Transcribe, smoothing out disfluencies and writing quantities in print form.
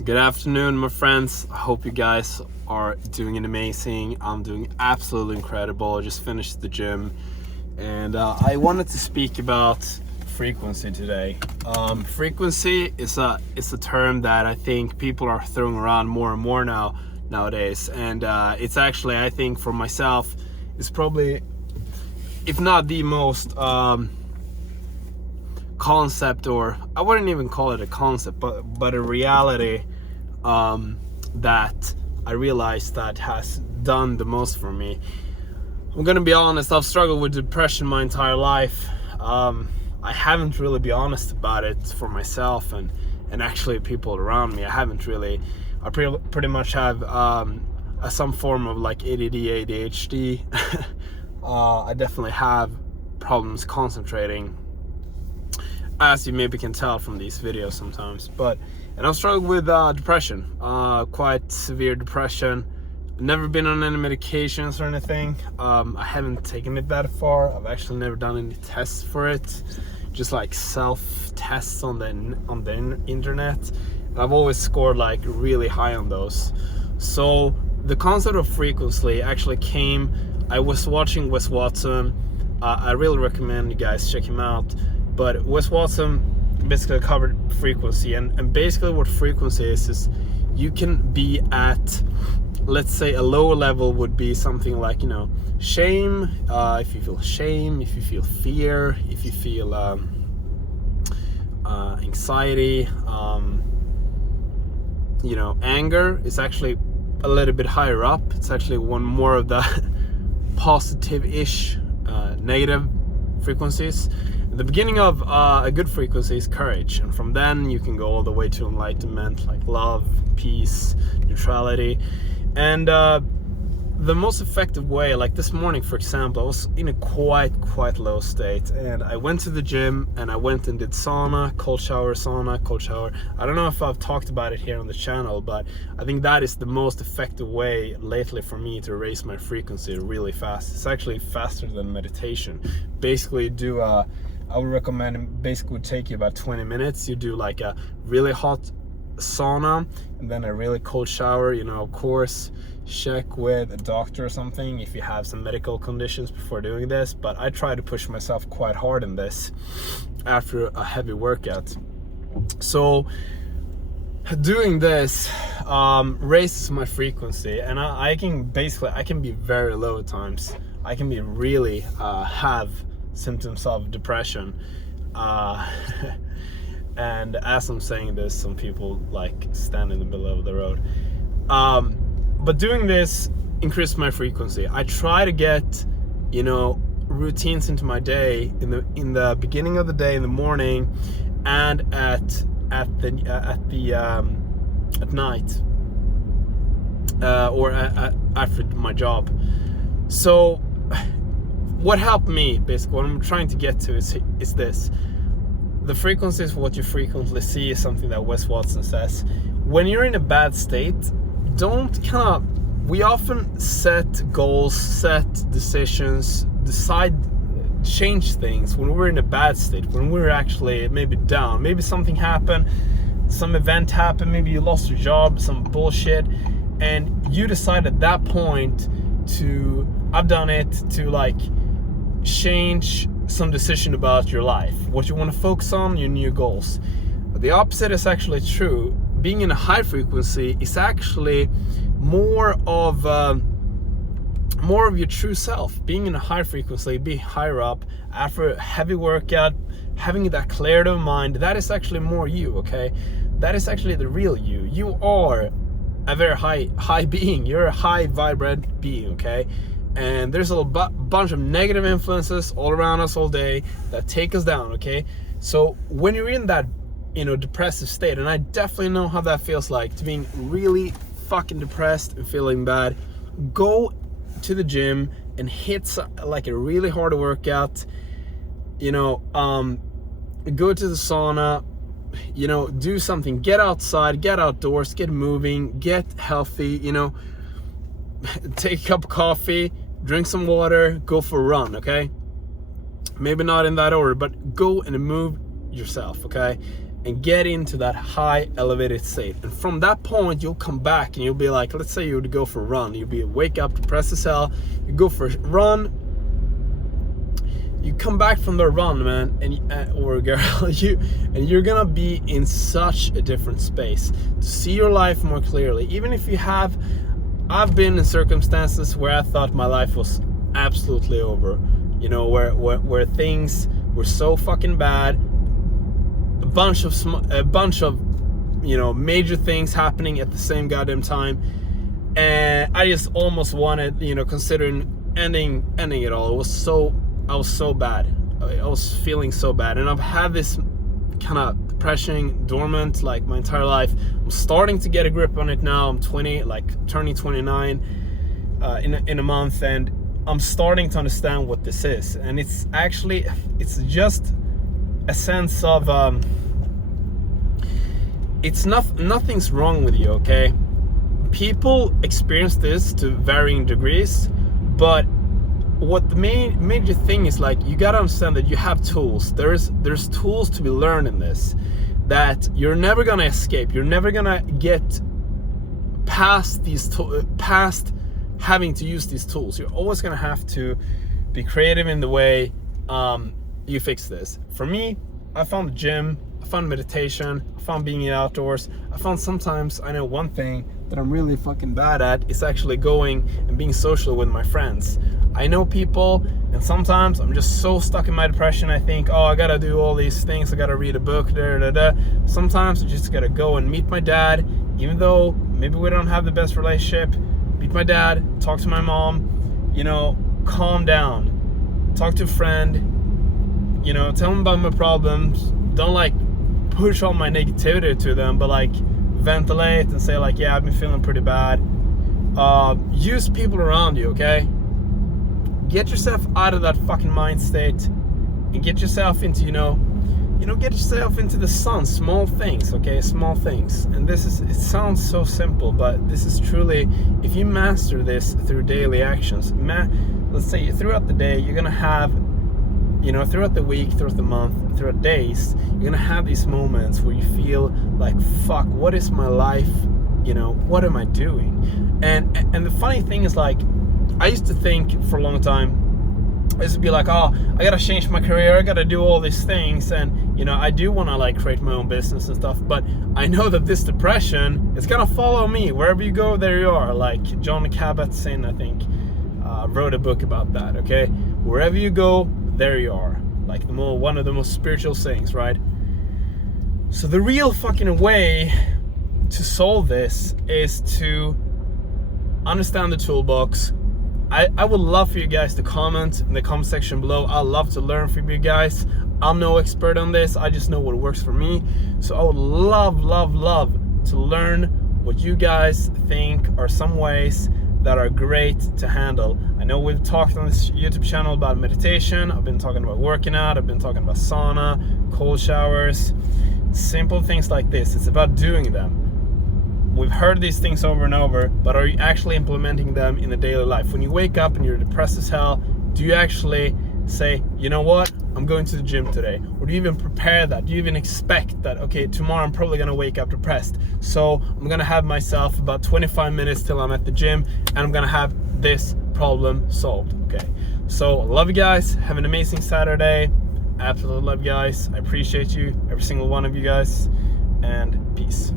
Good afternoon, my friends. I hope you guys are doing amazing. I'm doing absolutely incredible. I just finished the gym, and I wanted to speak about frequency today. Frequency is a term that I think people are throwing around more and more nowadays, and it's actually, I think, for myself, it's probably, if not the most concept, or I wouldn't even call it a concept, but a reality that I realized that has done the most for me. I'm gonna be honest, I've struggled with depression my entire life. I haven't really been honest about it for myself and actually people around me. I pretty much have some form of like ADD, ADHD. I definitely have problems concentrating, as you maybe can tell from these videos sometimes. And I've struggled with depression, quite severe depression. Never been on any medications or anything. I haven't taken it that far. I've actually never done any tests for it, just like self-tests on the internet. And I've always scored like really high on those. So the concept of frequency actually came. I was watching Wes Watson. I really recommend you guys check him out. But Wes Watson basically covered frequency, and basically what frequency is you can be at, let's say, a lower level would be something like, shame. If you feel shame, if you feel fear, if you feel anxiety, anger is actually a little bit higher up. It's actually one more of the positive-ish negative frequencies. The beginning of a good frequency is courage, and from then you can go all the way to enlightenment, like love, peace, neutrality. And the most effective way, like this morning for example, I was in a quite low state, and I went to the gym and I went and did sauna, cold shower. I don't know if I've talked about it here on the channel, but I think that is the most effective way lately for me to raise my frequency really fast. It's actually faster than meditation. Basically I would recommend it. Basically would take you about 20 minutes. You do like a really hot sauna and then a really cold shower. Of course, check with a doctor or something if you have some medical conditions before doing this. But I try to push myself quite hard in this after a heavy workout. So doing this raises my frequency, and I can be very low at times. I can be really have symptoms of depression, and as I'm saying this, some people like stand in the middle of the road. But doing this increased my frequency. I try to get routines into my day in the beginning of the day, in the morning, and at night, or after my job. So what helped me, basically, what I'm trying to get to is this. The frequency is what you frequently see, is something that Wes Watson says. When you're in a bad state, we often set goals, set decisions, change things when we're in a bad state, when we're actually maybe down, maybe something happened, some event happened, maybe you lost your job, some bullshit, and you decide at that point I've done it, to like change some decision about your life, what you want to focus on, your new goals. But the opposite is actually true. Being in a high frequency is actually more of your true self. Being in a high frequency, be higher up after a heavy workout, having that clarity of mind, that is actually more you, okay? That is actually the real you. You are a very high being. You're a high vibrant being, okay? And there's a bunch of negative influences all around us all day that take us down, okay? So when you're in that depressive state, and I definitely know how that feels like, to being really fucking depressed and feeling bad, go to the gym and hit like a really hard workout, go to the sauna, do something, get outside, get outdoors, get moving, get healthy, take a cup of coffee, drink some water, go for a run, okay? Maybe not in that order, but go and move yourself, okay? and get into that high elevated state. And from that point, you'll come back and you'll be like, let's say you would go for a run. You'll be wake up, depressed as hell. You go for a run. You come back from the run, man, and or girl, you're gonna be in such a different space to see your life more clearly. Even if you have, I've been in circumstances where I thought my life was absolutely over. You know, where things were so fucking bad. A bunch of, you know, major things happening at the same goddamn time, and I just almost wanted, you know, considering ending it all. I was so bad. I was feeling so bad, and I've had this kind of depression dormant like my entire life. I'm starting to get a grip on it now. I'm 20, like turning 29 in a month, and I'm starting to understand what this is. And it's just a sense of nothing's wrong with you, okay? People experience this to varying degrees, but what the major thing is, like, you gotta understand that you have tools. There's tools to be learned in this, that you're never gonna escape. You're never gonna get past past having to use these tools. You're always gonna have to be creative in the way you fix this. For me, I found the gym, I found meditation, I found being outdoors. I found sometimes, I know one thing that I'm really fucking bad at is actually going and being social with my friends. I know people, and sometimes I'm just so stuck in my depression. I think, oh, I gotta do all these things. I gotta read a book. Sometimes I just gotta go and meet my dad, even though maybe we don't have the best relationship. Meet my dad, talk to my mom, you know, calm down, talk to a friend, you know, tell them about my problems. Don't like push all my negativity to them, but like ventilate and say like, yeah, I've been feeling pretty bad. Use people around you, okay? Get yourself out of that fucking mind state and get yourself into, get yourself into the sun. Small things, okay? Small things. And it sounds so simple, but this is truly, if you master this through daily actions, let's say throughout the day, you're gonna have, throughout the week, throughout the month, throughout days, you're gonna have these moments where you feel like, fuck, what is my life? What am I doing? And the funny thing is, like, I used to think for a long time, I used to be like, oh, I gotta change my career, I gotta do all these things, and I do want to like create my own business and stuff, but I know that this depression is gonna follow me wherever you go. There you are. Like Jon Kabat-Zinn, I think, wrote a book about that. Okay, wherever you go, there you are. Like one of the most spiritual sayings, right? So the real fucking way to solve this is to understand the toolbox. I would love for you guys to comment in the comment section below. I'd love to learn from you guys. I'm no expert on this. I just know what works for me. So I would love to learn what you guys think are some ways that are great to handle. I know we've talked on this YouTube channel about meditation. I've been talking about working out. I've been talking about sauna, cold showers, simple things like this. It's about doing them. We've heard these things over and over, but are you actually implementing them in a daily life? When you wake up and you're depressed as hell, do you actually say, you know what, I'm going to the gym today? Or do you even prepare that? Do you even expect that, okay, tomorrow I'm probably gonna wake up depressed, so I'm gonna have myself about 25 minutes till I'm at the gym, and I'm gonna have this problem solved, okay? So I love you guys. Have an amazing Saturday. Absolutely love you guys. I appreciate you, every single one of you guys, and peace.